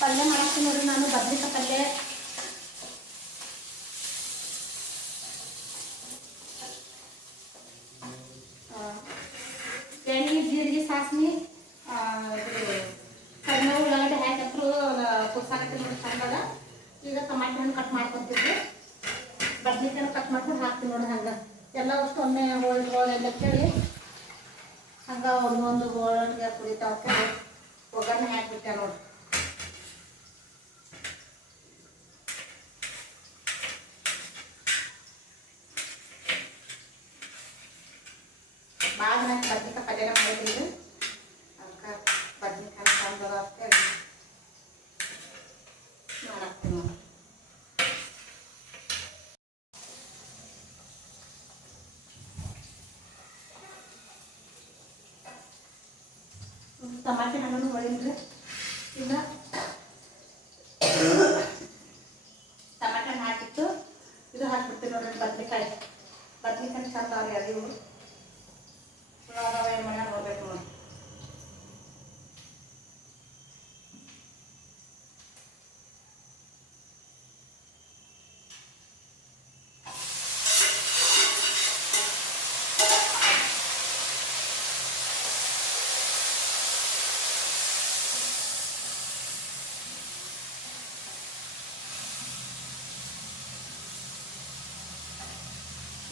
ಪಲ್ಯ ಮಾಡಾಕ್ತೀನಿ ನೋಡ್ರಿ ನಾನು ಬದ್ನಿಕಾಯಿ ಪಲ್ಯ. ಎಣ್ಣೆ ಜೀರಿಗೆ ಸಾಸ್ಮಿ ಕಡಿಮೆ ಉಳ್ಳಾಗಡ್ಡೆ ಹಾಕಿ ಕುರ್ಸಾಕತ್ತೀನಿ ನೋಡಿ ಚಂದಾಗ. ಈಗ ಟಮಾಟೆ ಹಣ್ಣು ಕಟ್ ಮಾಡ್ಕೊತಿದ್ವಿ, ಬದ್ನಿಕಾಯಿ ಕಟ್ ಮಾಡ್ಕೊಂಡು ಹಾಕ್ತೀನಿ ನೋಡಿ. ಹಂಗೆ ಎಲ್ಲ ಅಷ್ಟು ಒಮ್ಮೆ ಹೋಳಿಗೆ ಕೇಳಿ ಹಂಗೆ ಒಂದೊಂದು ಹೋಳಿಗೆ ಕುಡಿತಾವಕ್ಕೆ ಒಗ್ಗರಣೆ ಹಾಕಿಬಿಟ್ಟೆ ನೋಡಿ. ಭಾಳ ಜನ ಬದ್ನಿಕಾಯಿ ಪಲ್ಯನ ಮಾಡಿದ್ದೀವಿ, ಅದಕ್ಕೆ ಬದ್ನಿಕಾಯಿ ಚಂದದ ಅಂತೇಳಿ ಮಾಡಾಕ್ತೀನಿ ನೋಡಿ. ಟಮಾಟೆ ಹಣ್ಣನ್ನು ಹೊಳಿನ್ರಿ. ಈಗ ಟಮಾಟೆ ಹಣ್ಣು ಹಾಕಿತ್ತು, ಇದು ಹಾಕ್ಬಿಡ್ತೀನಿ ನೋಡ್ರಿ ಬದ್ನಿಕಾಯಿ. ಬದ್ನಿಕಾಯಿ ಚಂದ ಅವ್ರಿ ಅದಿವು ಏನು ಮಾಡ್ಯಾರ ನೋಡ್ಬೇಕು ನೋಡಿ.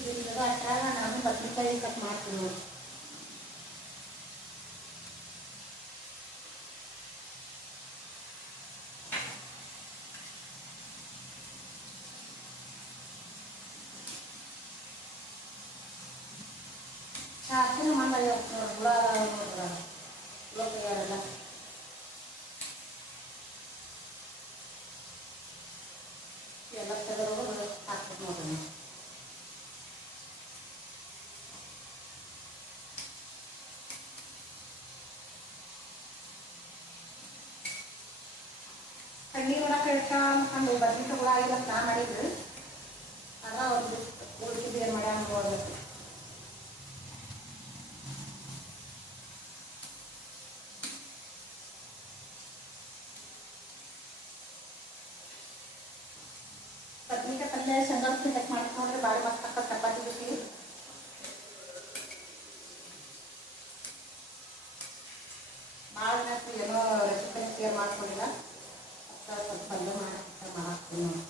ಇದರಿಂದ ಅಷ್ಟಾಗ ನಾನು ಬದ್ನಿಕಾಯಿ ಕಟ್ ಮಾಡ್ತೀನಿ ನೋಡಿ. ಸಾಸಿನ ಮಂದ ಹುಳ ನೋಡ್ರ ಹುಳಕ್ಕೆಲ್ಲ ಎಲ್ಲ ತೆಗೆದು ಹಾಕ್ಬೇಕು ನೋಡ್ರಿ. ಕಣ್ಣೀರು ಒಳಗೆ ಇಡ್ತಾ ಅಂದ್ಕೊಂಡು ಬದ್ನಿಕಾಯಿ ಹುಳ ಆಗಿಲ್ಲ ನಾ ಮಾಡಿದ್ರಿ, ಅದ ಅವ್ರಿಗೆ ಉಳಿಸಿದ್ದು ಏನು ಮಾಡ್ಯಾರ ನೋಡ್ಬೇಕು. ಬದ್ನಿಕಾಯಿ ಪಲ್ಯ ಶೇಂಗಾ ಹಾಕಿ ಮಾಡ್ಕೊಂಡ್ರೆ ಭಾಳ ಮಸ್ತ್ ಆಗ್ತದೆ ಚಪಾತಿ ಜೊತೆಗೆ. ಭಾಳ ಏನೋ ರೆಸಿಪಿ ಶೇರ್ ಮಾಡ್ಕೊಂಡಿಲ್ಲ, ಸ್ವಲ್ಪ ಪಲ್ಯ ಮಾಡಾಕ್ತೀನಿ ನೋಡಿ.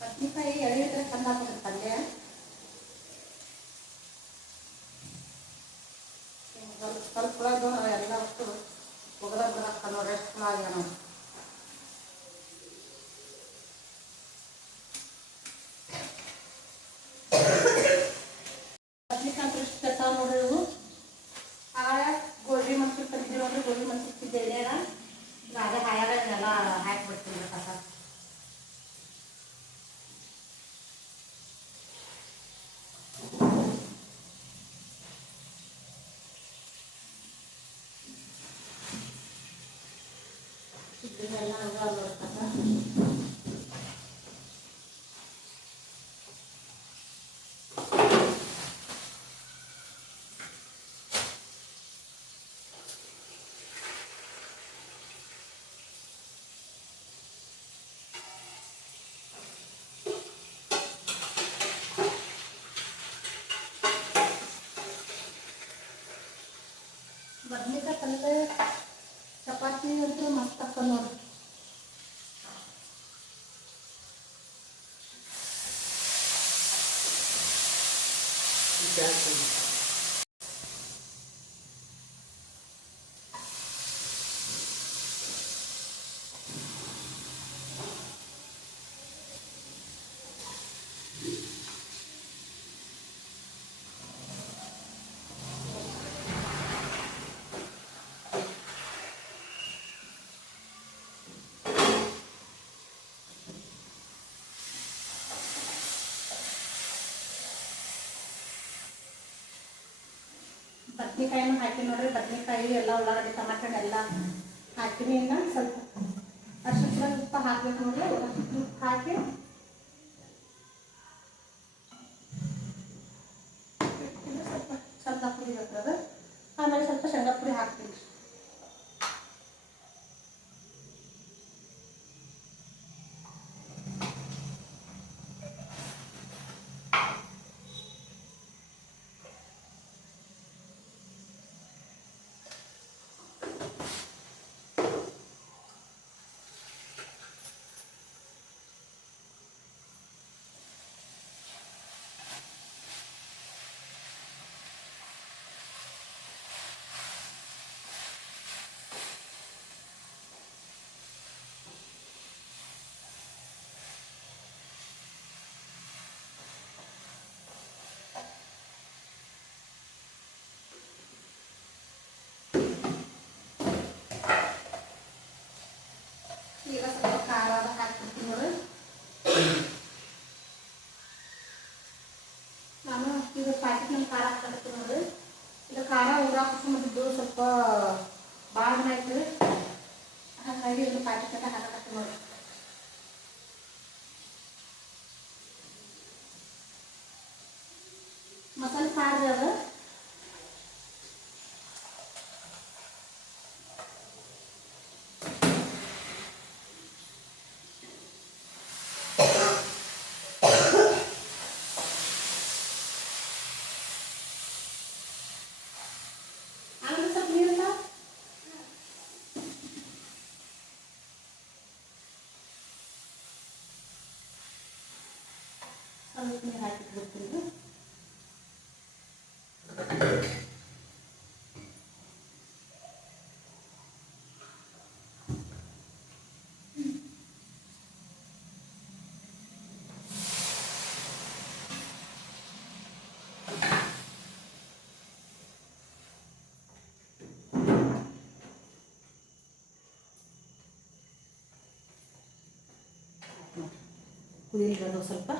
ಬದ್ನಿಕಾಯಿ ಎಳೆಯಿದ್ರೆ ಚಂದ ಆಗ್ತದೆ ಪಲ್ಯ. ಸ್ವಲ್ಪ ಎಲ್ಲ ಅಷ್ಟು ಒಗದ ನೋಡಿ ಎಷ್ಟು ಹುಳ ಆಗ್ಯಾವ ನೋಡಿ. ಬದ್ನಿಕಾಯಿ ಅಂತ ಇಷ್ಟು ಕೆತ್ತಾವ ನೋಡ್ರಿ ಇವು. ಆಗ ಗೋಧಿ ಮನ್ಸಿಗೆ ತಂದಿರೋ ಅಂದ್ರೆ ಗೋಧಿ ಮನ್ಸಿಗೆ ಎಳೆಯಾಗ ಅದೇ ಹಾಯಾಗ ಇದನ್ನೆಲ್ಲ ಹಾಕಿಬಿಡ್ತೀನಿ ಕಸ. ಇದನ್ನೆಲ್ಲ ಹಂಗ ನೋಡ್ಕಸ ಬದ್ನಿಕಾಯಿ ಪಲ್ಯ ಚಪಾತಿ ಅಂತೂ ಮಸ್ತ್ ಆಗ್ತದೆ ನೋಡ್ರಿ. ಬದ್ನಿಕಾಯಿನೂ ಹಾಕಿ ನೋಡ್ರಿ. ಬದ್ನಿಕಾಯಿ ಎಲ್ಲ ಉಳ್ಳಾಗಡ್ಡಿ ಟಮಾಟೆ ಎಲ್ಲ ಹಾಕಿನಿ. ಇನ್ನು ಸ್ವಲ್ಪ ಅಷ್ಟು ಉಪ್ಪು ಹಾಕ್ಬೇಕು ನೋಡ್ರಿ. ಉಪ್ಪು ಹಾಕಿ ಸ್ವಲ್ಪ ಚಂದ ಕುದಿಬೇಕು ಅದು. ಆಮೇಲೆ ಸ್ವಲ್ಪ ಶೇಂಗಾ ಪುಡಿ ಹಾಕ್ತೀನಿ. ಈಗ ಸ್ವಲ್ಪ ಖಾರ ಹಾಕ್ಬಿಡ್ತೀನಿ ನೋಡಿ. ನಾನು ಈಗ ಪ್ಯಾಕೆಟ್ನಲ್ಲಿ ಖಾರ ಹಾಕ್ಬಿಡ್ತೀನಿ ನೋಡಿ. ಈಗ ಖಾರ ಊರಾಕಿದ್ದು ಸ್ವಲ್ಪ ಭಾಳ ದಿನ ಆಯ್ತು, ಹಾಗಾಗಿ ಇದು ಪ್ಯಾಕೆಟ್ ಹಾಕಕತ್ತೀನಿ ನೋಡಿ. ಮಸಾಲೆ ಖಾರ ಅದು. ಸ್ವಲ್ಪ ನೀರು ಹಾಕಿಟ್ಬಿಡ್ತೀನಿ. ಕುದಿಲಿರೋದು ಸ್ವಲ್ಪ.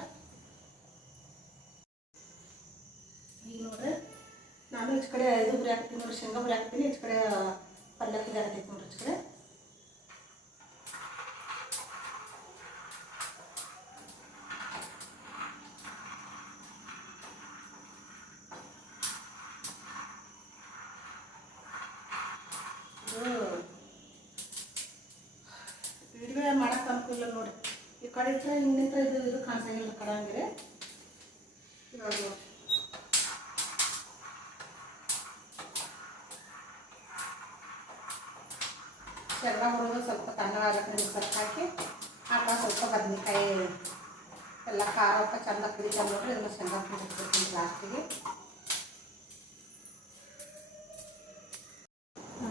ಈಗ ನೋಡ್ರಿ ನಾನು ಈಚ ಕಡೆ ಇದು ಹುರಿ ಹಾಕ್ತೀನಿ ನೋಡ್ರಿ, ಶೇಂಗಾ ಹುರಿ ಹಾಕ್ತೀನಿ. ಈಚ ಕಡೆ ಪಲ್ಯ ಹುರಿ ಹಾಕ್ತೈತಿ ನೋಡ್ರಿ. ಈಚ ಕಡೆ ವಿಡಿಯೋ ಮಾಡಕ್ಕೆ ಅನುಕೂಲ ನೋಡ್ರಿ. ಈ ಕಡೆ ಇಟ್ಟರೆ ಇನ್ನಿತ್ರ ಇದು ಕಾಣಿಸಂಗಿಲ್ಲ ಕಡಂಗಿರಿ. ಇವಾಗ ನೋಡಿ ಶೇಂಗಾ ಹುರಿದು ಸ್ವಲ್ಪ ತಣ್ಣಗಾಗಕ್ಕೆ ಮಿಕ್ಸರ್ ಹಾಕಿ ಸ್ವಲ್ಪ ಬದ್ನೆಕಾಯಿ ಎಲ್ಲ ಖಾರ ಉಪ್ಪ ಚೆಂದ ಕುಡಿತಾರೆ ನೋಡ್ರಿ. ಇದನ್ನು ಶೇಂಗಾ ಪುಡಿ ಹಾಕ್ಬಿಡ್ತೀನಿ ಲಾಸ್ಟಿಗೆ.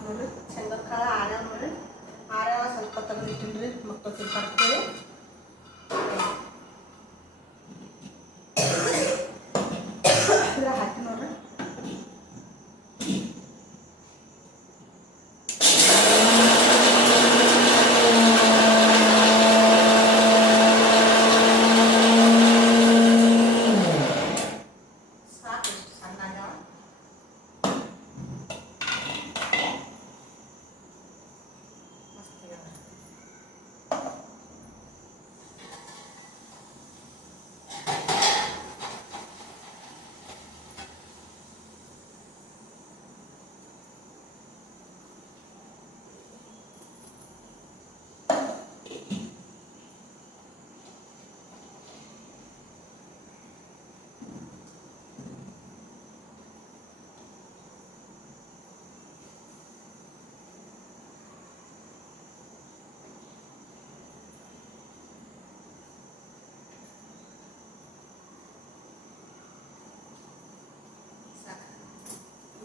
ನೋಡ್ರಿ ಶೇಂಗದ ಕಾಳು ಆರ್ಯಾವ ನೋಡ್ರಿ. ಆರ್ಯಾವ ಸ್ವಲ್ಪ ತೆಗೆದಿಟ್ಟಿನಿ ರೀ, ಮಕ್ಕಳು ತಿನ್ಕಂತೀವಿ. ಹಾಕಿ ನೋಡ್ರಿ.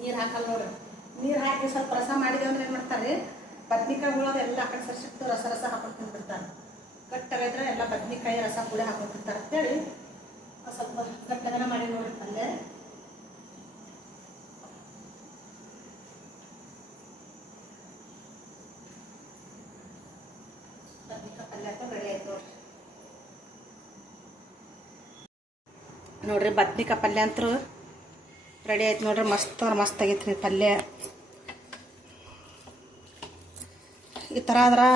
ನೀರು ಹಾಕಲ್ಲ ನೋಡ್ರಿ. ನೀರು ಹಾಕಿ ಸ್ವಲ್ಪ ರಸ ಮಾಡಿದೇವೆ ಅಂದ್ರೆ ಏನು ಮಾಡ್ತಾರೆ, ಬದ್ನಿಕಾಯಿ ಹುಳೋದು ಎಲ್ಲ ಆ ಕಡೆ ಸರಿಸಿಟ್ಟು ರಸ ಹಾಕೊಂಡು ತಿಂದ್ಬಿಡ್ತಾರೆ. ಗಟ್ಟಾಗಿದ್ರೆ ಎಲ್ಲ ಬದ್ನಿಕಾಯಿ ರಸ ಕೂಡ ಹಾಕೊಂಡ್ಬಿಡ್ತಾರೆ ಅಂತೇಳಿ ಸ್ವಲ್ಪ ಗಟ್ಟಗನ ಮಾಡಿ ನೋಡ್ರಿ ಪಲ್ಯ. ಬದ್ನಿಕಾಯಿ ಪಲ್ಯ ಅಂತ ರೆಡಿ ಆಯ್ತು ನೋಡ್ರಿ. ಬದ್ನಿಕಾಯಿ ಪಲ್ಯ ಅಂತೂ ರೆಡಿ ಆಯ್ತು ನೋಡ್ರಿ. ಮಸ್ತ್ ಆಗೈತೆ ರೀ ಪಲ್ಯ. ಈ ಥರ ಆದ್ರೆ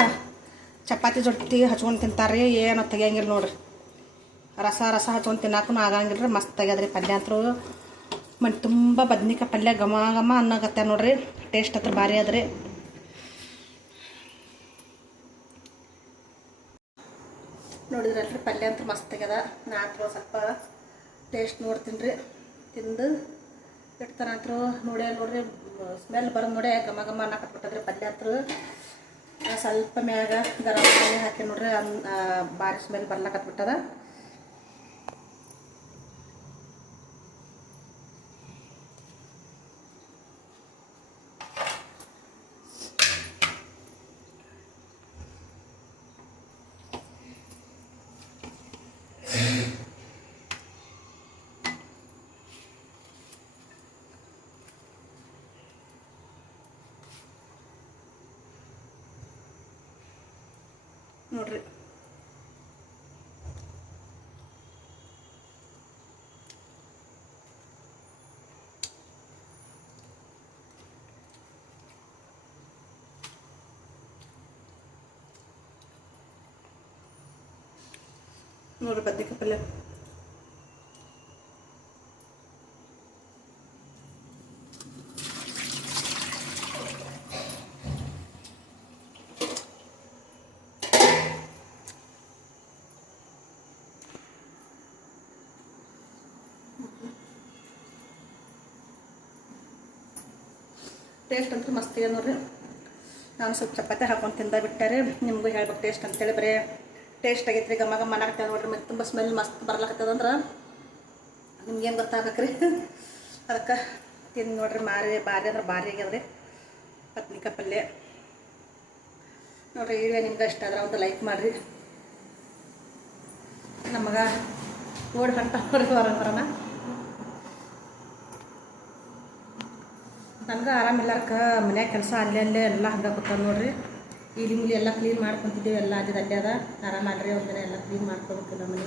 ಚಪಾತಿ ಜೊತೆ ಹಚ್ಕೊಂಡು ತಿಂತಾರೆ ರೀ, ಏನು ತೆಗಿಯಂಗಿಲ್ಲ ನೋಡ್ರಿ. ರಸ ಹಚ್ಕೊಂಡು ತಿನ್ನಕ್ಕೂ ಆಗಂಗಿಲ್ಲ ರೀ. ಮಸ್ತ್ ತೆಗ್ಯದ್ರಿ ಪಲ್ಯ ಅಂತೂ. ಮನೆ ತುಂಬ ಬದ್ನಿಕಾಯಿ ಪಲ್ಯ ಘಮ ಘಮ ಅನ್ನಕತ್ತ ನೋಡ್ರಿ. ಟೇಸ್ಟ್ ಹತ್ರ ಭಾರಿ ಅದ್ರಿ. ನೋಡಿದ್ರಲ್ರಿ ಪಲ್ಯ ಅಂತೂ ಮಸ್ತ್ ತೆಗ್ಯದ. ನಾತ್ರ ಸ್ವಲ್ಪ ಟೇಸ್ಟ್ ನೋಡ್ತೀನಿ ರೀ. ತಿಂದು ಇಡ್ತಾನ ಅಂತೂ ನೋಡ್ರಿ ಸ್ಮೆಲ್ ಬರೋದು ನೋಡಿ ಘಮ ಘಮ ಅನ್ನಕತ್ಬಿಟ್ಟದ್ರಿ ಪಲ್ಯ ಹತ್ರ. ಸ್ವಲ್ಪ ಮ್ಯಾಗ ಗರಂ ಮಸಾಲೆ ಹಾಕಿ ನೋಡ್ರಿ ಭಾರಿ ಸ್ಮೆಲ್ ಬರ್ಲಕತ್ಬಿಟ್ಟದ. ನೋಡ್ರಿ ಬದ್ನಿಕಾಯಿ ಪಲ್ಯ ಟೇಸ್ಟ್ ಅಂತೂ ಮಸ್ತ್ ಇದೆ ನೋಡ್ರಿ. ನಾನು ಸ್ವಲ್ಪ ಚಪಾತಿ ಹಾಕೊಂಡು ತಿಂದ ಬಿಟ್ಟಾರೆ. ನಿಮಗೂ ಹೇಳ್ಬೇಕು ಟೇಸ್ಟ್ ಅಂತೇಳಿ. ಬರೀ ಟೇಸ್ಟ್ ಆಗೈತ್ರಿ, ಘಮ ಘಮ ಅನ್ನಕತ್ತದ ನೋಡ್ರಿ. ಮತ್ತು ತುಂಬ ಸ್ಮೆಲ್ ಮಸ್ತ್ ಬರ್ಲಕತ್ತದಂದ್ರೆ ನಿಮ್ಗೇನು ಗೊತ್ತಾಗಬೇಕ್ರಿ. ಅದಕ್ಕೆ ತಿಂದು ನೋಡ್ರಿ. ಭಾರಿ ಅಂದ್ರೆ ಭಾರಿ ಆಗ್ಯದ್ರಿ ಬದ್ನಿಕಾಯಿ ಪಲ್ಯ ನೋಡ್ರಿ. ವಿಡಿಯೋ ನಿಮ್ಗೆ ಇಷ್ಟ ಆದ್ರೆ ಒಂದು ಲೈಕ್ ಮಾಡಿರಿ. ನಮಗೆ ಓಡಿ ಹೊಂಟ ಬರೋಣ. ನನಗೆ ಆರಾಮಿಲ್ಲಾರಕ್ಕೆ ಮನ್ಯಾಗ ಕೆಲಸ ಅಲ್ಲೇ ಎಲ್ಲ ಹಂಗೆ ಕೂತಾವ ನೋಡ್ರಿ. ಇಲ್ಲಿ ಎಲ್ಲ ಕ್ಲೀನ್ ಮಾಡ್ಕೊತಿದ್ದೀವಿ. ಎಲ್ಲ ಅದೇ ಅದ ಆರಾಮಾಗ್ರಿ. ಒಂದಿನ ಎಲ್ಲ ಕ್ಲೀನ್ ಮಾಡ್ಕೊಬೇಕಿಲ್ಲ ಮನೆ.